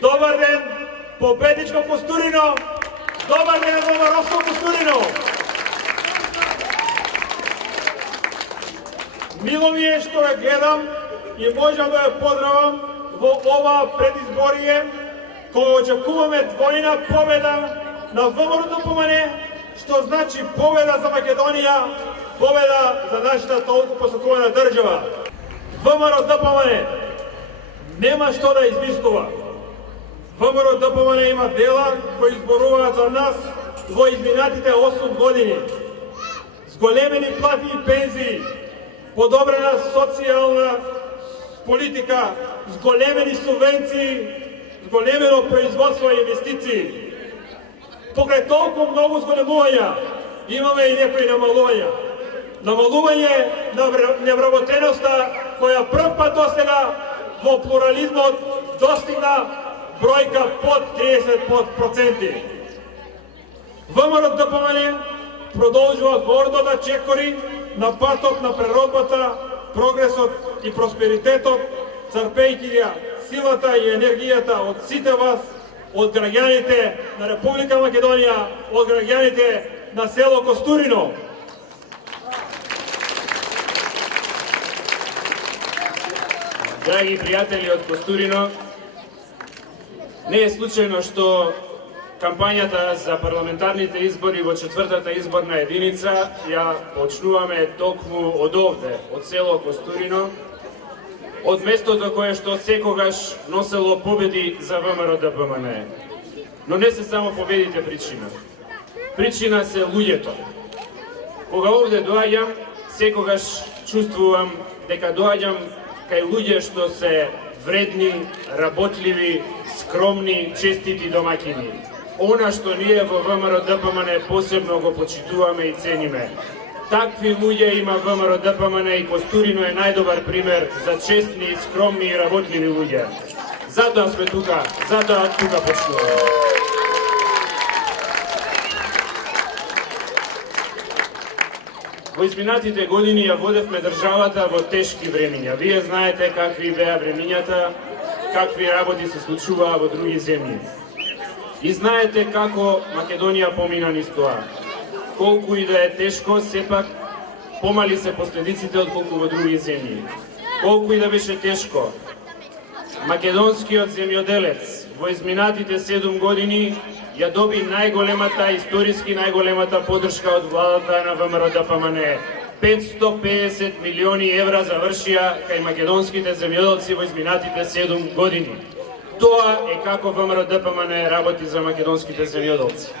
Dobar den, pobedničko Kosturino! Dobar den, Vomarovsko Kosturino! Milo mi je što je gledam i možem da je pozdravim во ова предизборие, кога очекуваме двојна победа на ВМРО-ДПМН, што значи победа за Македонија, победа за нашата толку посакувана држава. ВМРО-ДПМН нема што да измислува. ВМРО-ДПМН има дела кои изборуваат за нас во изминатите 8 години. Зголемени плати и пензии, подобрена социјална политика, зголемени субвенции, зголемено производство и инвестиции. Покрај толку многу зголемувања, имаме и некои намалувања. Намалување на невработеноста, која прв пат досега во плурализмот достигна бројка под 30%. ВМРО-ДПМН продолжува гордо да чекори на патот на преродбата, прогресот и просперитетот, црпејќи ја силата и енергијата од сите вас, од граѓаните на Република Македонија, од граѓаните на село Костурино. Драги пријатели од Костурино, не е случајно што кампањата за парламентарните избори во 4-та изборна единица ја почнуваме токму од овде, од село Костурино, од местото кое што секогаш носело победи за ВМРО-ДПМН. Но не се само победите причина. Причина се луѓето. Кога овде доаѓам, секогаш чувствувам дека доаѓам кај луѓе што се вредни, работливи, скромни, честити домаќини. Она што ние во ВМРО-ДПМН посебно го почитуваме и цениме. Такви луѓе има ВМРО-ДПМН и Костурино е најдобар пример за честни, скромни и работливи луѓе. Затоа сме тука, затоа тука почнуваме. Во изминатите години ја водевме државата во тешки времиња. Вие знаете какви беа времињата, какви работи се случуваа во други земји. И знаете како Македонија помина низ тоа. Колку и да е тешко, сепак помали се последиците отколку во други земји. Колку и да беше тешко, македонскиот земјоделец во изминатите 7 години ја доби најголемата, историски најголемата поддршка од владата на ВМРО-ДПМН. 550 милиони евра завршија кај македонските земјоделци во изминатите 7 години. Тоа е како ВМРО-ДПМН работи за македонските земјоделци.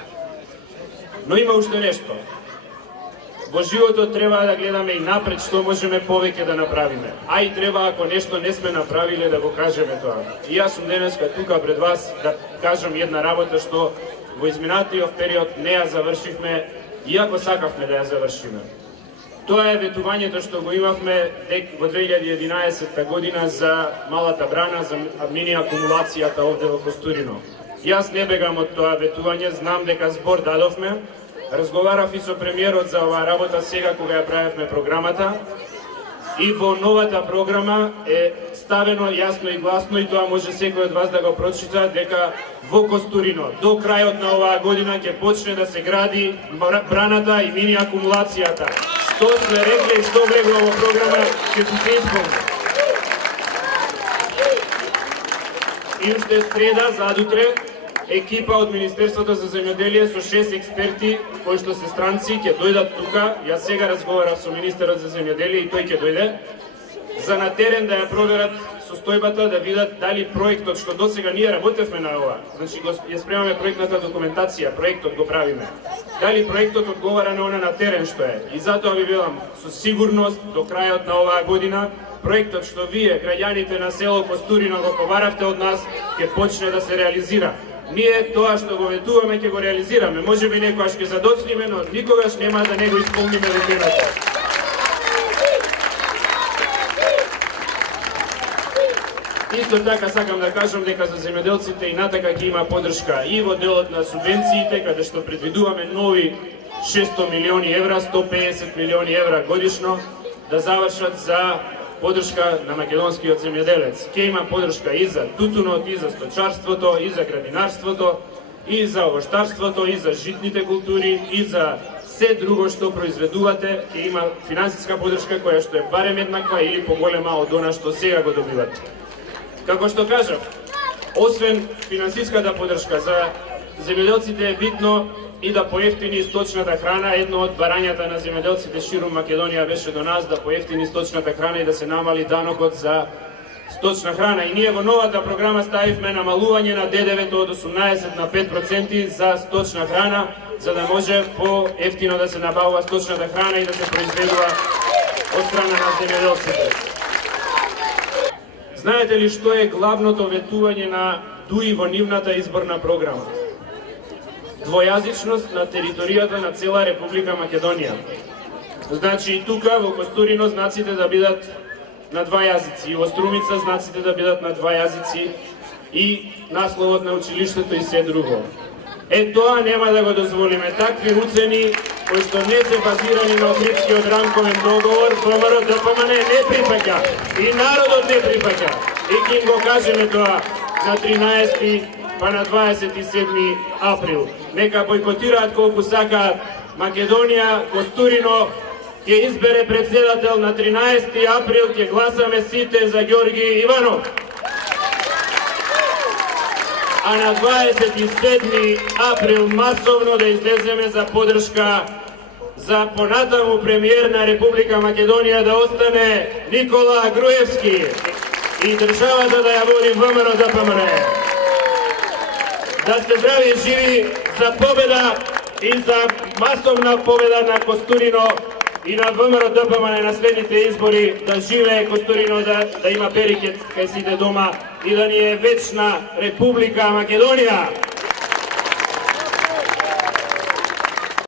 Но има уште нешто. Во животот треба да гледаме и напред што можеме повеќе да направиме. А и треба ако нешто не сме направиле да го кажеме тоа. И јас сум денеска тука пред вас да кажам една работа што во изминатиот период не ја завршивме, иако сакавме да ја завршиме. Тоа е ветувањето што го имавме во 2011 година за малата брана, за мини акумулацијата овде во Костурино. Јас не бегам од тоа ветување, знам дека збор дадовме. Разговарав и со премиерот за оваа работа сега кога ја правевме програмата. И во новата програма е ставено јасно и гласно, и тоа може секој од вас да го прочита, дека во Костурино до крајот на оваа година ќе почне да се гради браната и мини акумулацијата. Што сме рекле и што влегло во програма ќе се исполни. И уште среда, задутре, екипа од Министерството за земјоделие со 6 експерти, кои што се странци, ќе дојдат тука. Јас сега разговарав со министерот за земјоделие и тој ќе дојде, за на терен да ја проверат состојбата, да видат дали проектот што досега ние работевме на ова, значи ја спремаме проектната документација, проектот го правиме. дали проектот одговара на она на терен што е. И затоа ви велам, со сигурност до крајот на оваа година, проектот што вие, граѓаните на село Костурино, го побаравте од нас, ќе почне да се реализира. Ние тоа што го ветуваме ќе го реализираме. Може би некојаш ќе задоцниме, но никогаш нема да не го исполниме ветената. Исто така сакам да кажам дека за земјоделците и натака ќе има поддршка и во делот на субвенциите, каде што предвидуваме нови 600 милиони евра, 150 милиони евра годишно да завршат за поддршка на македонскиот земјоделец. Ќе има поддршка и за тутунот, и за сточарството, и за градинарството, и за овоштарството, и за житните култури, и за се друго што произведувате. Ќе има финансиска поддршка која што е барем еднаква или поголема од она што сега го добивате. Како што кажав, освен финансиската поддршка за земјоделците е битно и да поевтини сточната храна. Едно од барањата на земјоделците ширум Македонија беше до нас да поевтини сточната храна и да се намали данокот за сточна храна. И ние во новата програма ставивме намалување на ДДВ-то од 18 на 5% за сточна храна, за да може по-ефтино да се набавува сточната храна и да се произведува од страна на земјоделците. Знаете ли што е главното ветување на ДУИ во нивната изборна програма? Двојазичност на територијата на цела Република Македонија. Значи и тука во Костурино знаците да бидат на два јазици, и во Струмица знаците да бидат на два јазици, и насловот на училиштето и се друго. Тоа нема да го дозволиме. Такви уцени кои што не се базирани на Охридскиот рамковен договор, ВМРО ДПМН не прифаќа и народот не прифаќа. И ќе им го кажеме тоа на 13 па на 27 април. Нека бойкотираат колку сакаат. Македонија, Костурино ќе избере председател на 13 април, ќе гласаме сите за Ѓорги Иванов. А на 27 април масовно да излеземе за поддршка за понатаму премиер на Република Македонија да остане Никола Груевски и државата да ја води ВМРО ДПМН. Да сте здрави и живи, за победа и за масовна победа на Костурино и на ВМРО ДПМН на следните избори, да живее Костурино, да има берекет кај сите дома и да ни е вечна Република Македонија.